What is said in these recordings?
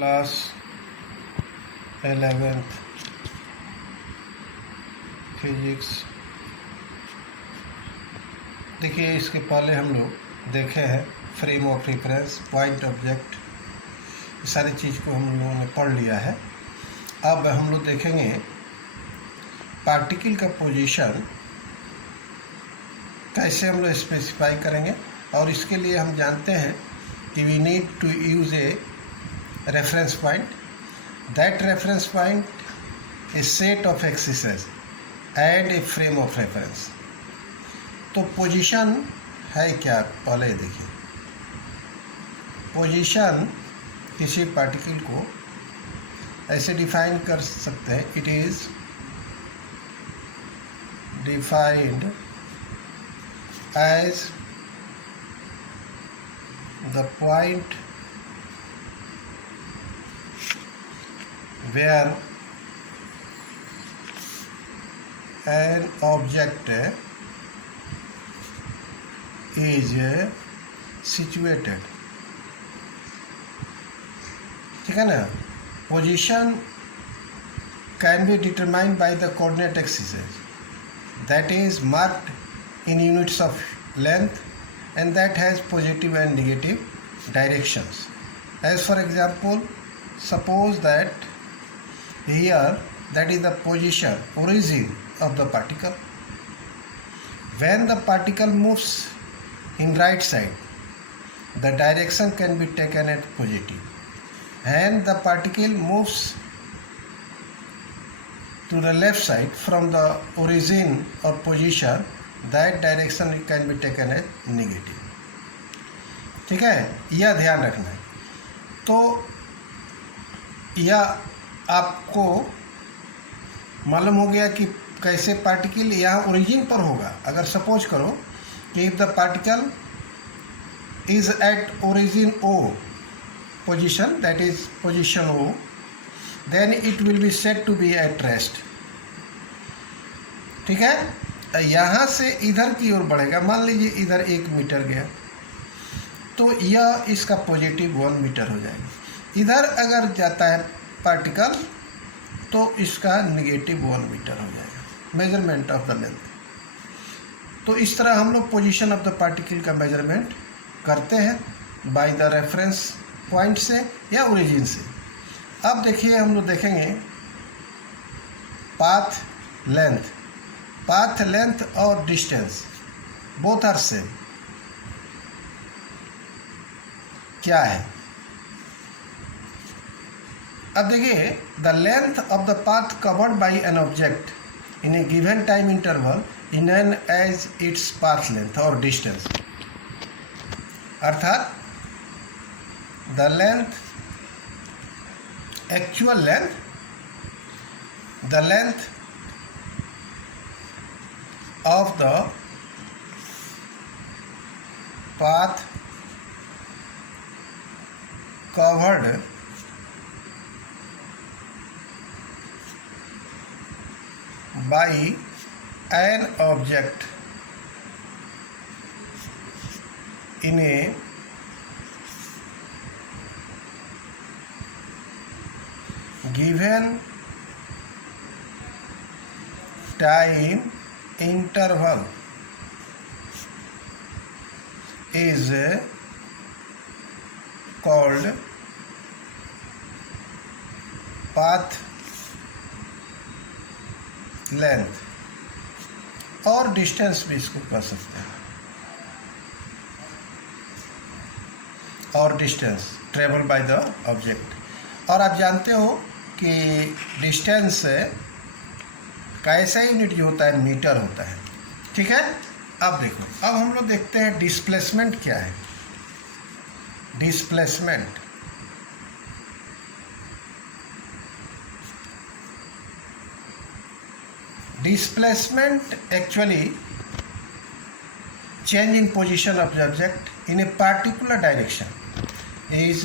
Class 11th physics. देखिए, इसके पहले हम लोग देखे हैं frame of reference, point, object, सारी चीज़ को हम लोगों ने पढ़ लिया है। अब हम लोग देखेंगे पार्टिकल का पोजीशन कैसे हम लोग स्पेसिफाई करेंगे। और इसके लिए हम जानते हैं कि we need to use a reference point. That reference point a set of axes and a frame of reference. तो पोजीशन है क्या, पहले देखिए। पोजीशन किसी पार्टिकल को ऐसे डिफाइन कर सकते हैं, it is defined as the point where an object is situated। ठीक है ना। Position can be determined by the coordinate axis that is marked in units of length and that has positive and negative directions। As for example, suppose that here that is the position, origin of the particle. When the particle moves in right side, the direction can be taken as positive, and the particle moves to the left side from the origin or position, that direction can be taken as negative। ठीक है, यह ध्यान रखना है। तो यह आपको मालूम हो गया कि कैसे पार्टिकल यहाँ ओरिजिन पर होगा। अगर सपोज करो कि if the particle is at origin O position, that is position O, then it will be said to be at rest. ठीक है, यहाँ से इधर की ओर बढ़ेगा। मान लीजिए इधर 1 मीटर गया, तो यह इसका पॉजिटिव 1 मीटर हो जाएगा। इधर अगर जाता है पार्टिकल तो इसका नेगेटिव 1 मीटर हो जाएगा, मेजरमेंट ऑफ द लेंथ। तो इस तरह हम लोग पोजीशन ऑफ द पार्टिकल का मेजरमेंट करते हैं बाय द रेफरेंस पॉइंट से या ओरिजिन से। अब देखिए, हम लोग देखेंगे पाथ लेंथ। पाथ लेंथ और डिस्टेंस बोथ आर सेम। क्या है, अब देखिए, the length of the path covered by an object in a given time interval in an as its path length और डिस्टेंस। अर्थात the length, actual length, the length of the path covered by an object in a given time interval is called path length, और distance भी इसको कर सकते हैं। और distance travel by the object. और आप जानते हो कि डिस्टेंस का ऐसा यूनिट जो होता है मीटर होता है। ठीक है, अब देखो, अब हम लोग देखते हैं डिस्प्लेसमेंट क्या है। Displacement, displacement actually change in position of the object in a particular direction is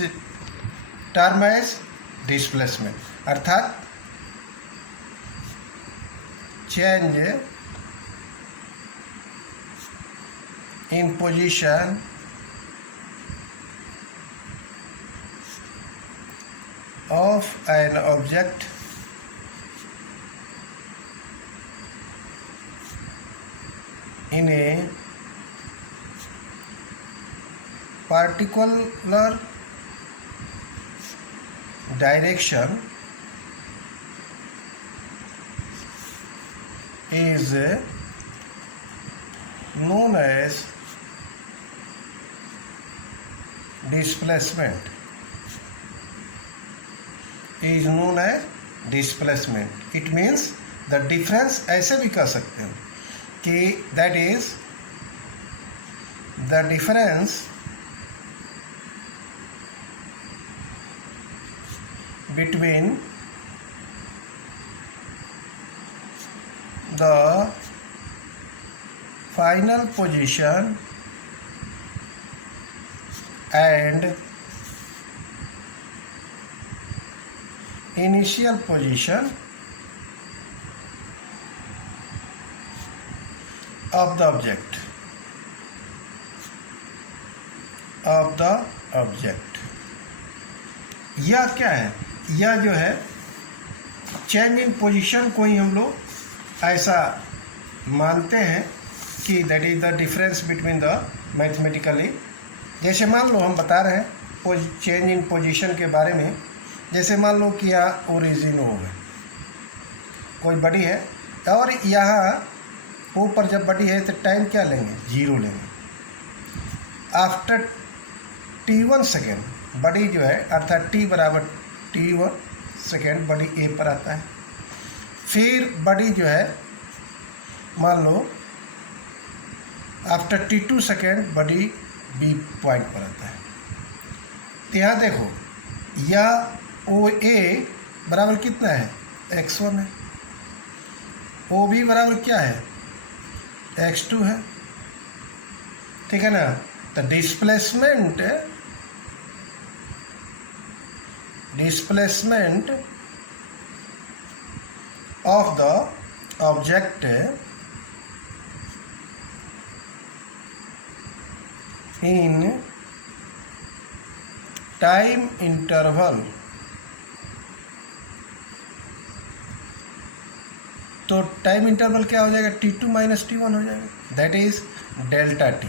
termed as displacement। अर्थात change in position of an object in a particular direction is known as displacement. It means the difference, ऐसे भी कह सकते हो कि that is the difference between the final position and initial position of the object. यह क्या है? यह जो है चेंज इन पोजीशन को ही हम लोग ऐसा मानते हैं कि that is the difference between the mathematically. जैसे मान लो हम बता रहे हैं चेंज इन पोजीशन के बारे में। जैसे मान लो कि यहाँ ओरिजिन होगा, कोई बड़ी है और यहाँ ऊपर जब बड़ी है तो टाइम क्या लेंगे? 0 लेंगे। आफ्टर t1 सेकेंड बड़ी जो है अर्थात t बराबर t1 सेकेंड बड़ी ए पर आता है। फिर बड़ी जो है मान लो आफ्टर t2 सेकेंड बड़ी बी पॉइंट पर आता है। तो यहाँ देखो यह ओ ए बराबर कितना है? x1 है। ओ बी बराबर क्या है? x2 है। ठीक है ना? तो displacement of the object in time interval, तो टाइम इंटरवल क्या हो जाएगा? t2 माइनस t1 हो जाएगा, दैट इज डेल्टा t।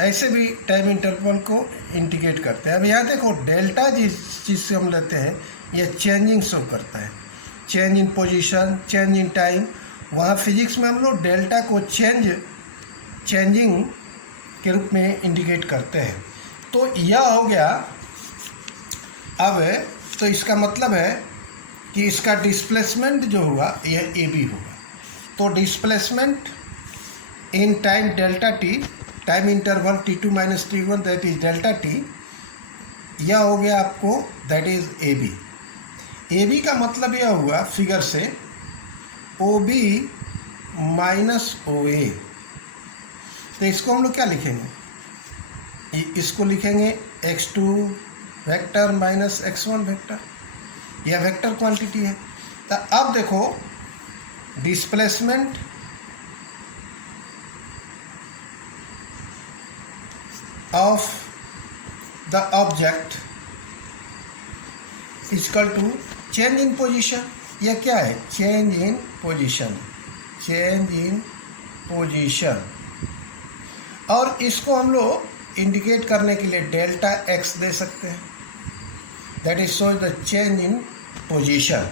ऐसे भी टाइम इंटरवल को इंडिकेट करते हैं। अब यहाँ देखो डेल्टा जिस चीज़ से हम लेते हैं यह चेंजिंग शो करता है, change in position, change in time. वहाँ फिजिक्स में हम लोग डेल्टा को चेंजिंग के रूप में इंडिकेट करते हैं। तो यह हो गया। अब तो इसका मतलब है कि इसका डिस्प्लेसमेंट जो हुआ यह ए बी होगा। तो displacement in time delta t, time interval t2 minus t1 that is delta t, यह हो गया आपको that is A B. A B का मतलब यह हुआ फिगर से ओ बी माइनस ओ ए। तो इसको हम लोग क्या लिखेंगे? इसको लिखेंगे x2 vector minus x1 vector. यह वेक्टर क्वांटिटी है। तो अब देखो displacement of the object equal to change in position. यह क्या है? चेंज इन पोजीशन, और इसको हम लोग इंडिकेट करने के लिए डेल्टा x दे सकते हैं, that is shows the change in position.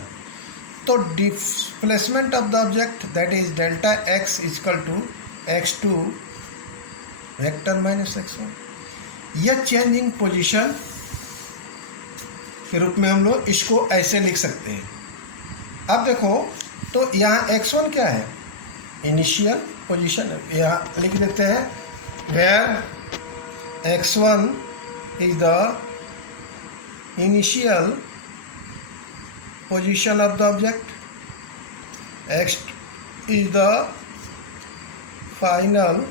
तो displacement of the object that is delta x equal to x2 vector minus x1। यह चेंज इन पोजीशन के रूप में हम लोग इसको ऐसे लिख सकते हैं। अब देखो तो यहाँ x1 क्या है? इनिशियल पोजीशन है। यहाँ लिख देते हैं where x1 is the initial position of the object, x is the final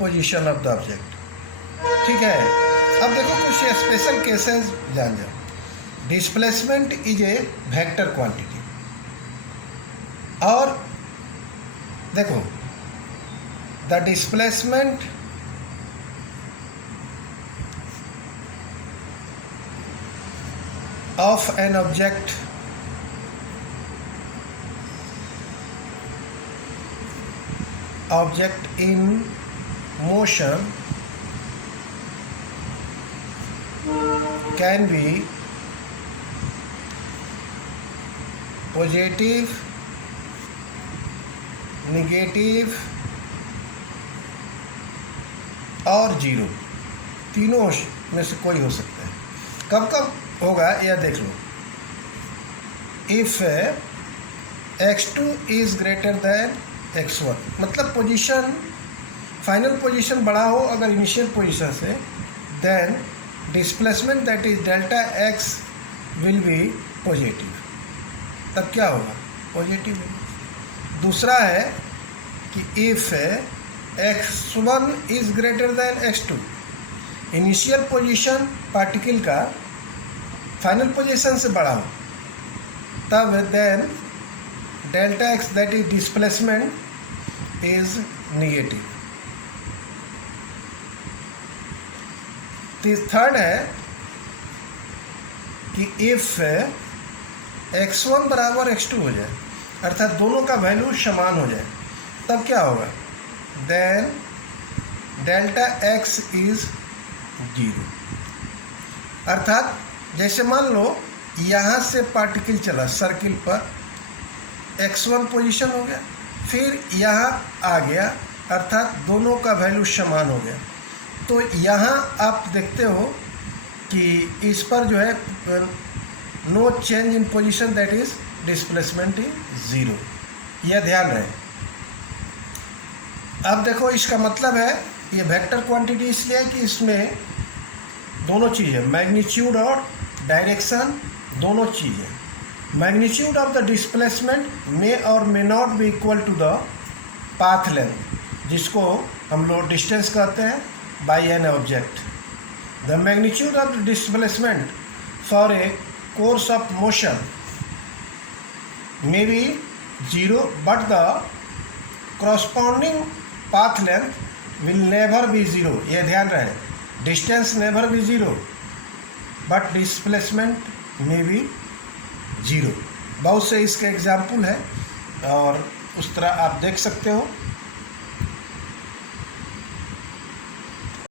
position of the object. ठीक है। अब देखो कुछ स्पेशल केसेस जान जाओ। Displacement is a vector quantity, और देखो the displacement of an object in motion can be positive, negative और जीरो, तीनों में से कोई हो सकता है। कब कब होगा यह देख लो। If x2 is greater than x1, मतलब पोजीशन, फाइनल पोजीशन बड़ा हो अगर इनिशियल पोजीशन से, then displacement that is delta x will be positive. तब क्या होगा? पॉजिटिव। दूसरा है कि if x1 is greater than x2, initial position particle का फाइनल पोजीशन से बड़ा हो, तब then delta x that is displacement is negative. Third है कि इफ x1 बराबर x2 हो जाए, अर्थात दोनों का वैल्यू समान हो जाए, तब क्या होगा? Then delta x is zero. अर्थात जैसे मान लो यहाँ से पार्टिकल चला सर्किल पर, x1 पोजीशन हो गया, फिर यहाँ आ गया, अर्थात दोनों का वैल्यू समान हो गया। तो यहाँ आप देखते हो कि इस पर जो है no change in position, that is displacement is zero. यह ध्यान रहे। अब देखो इसका मतलब है ये वेक्टर क्वांटिटी इसलिए है कि इसमें दोनों चीज़ें, मैग्नीट्यूड और डायरेक्शन दोनों चीज़ें। Magnitude of the displacement may और may not be equal to the path length, जिसको हम लोग डिस्टेंस कहते हैं by an object. The magnitude of the displacement for a course of motion may be zero, but the corresponding path length will never be zero। ये ध्यान रहे, distance never be zero, but displacement may be zero। बहुत से इसके example है और उस तरह आप देख सकते हो।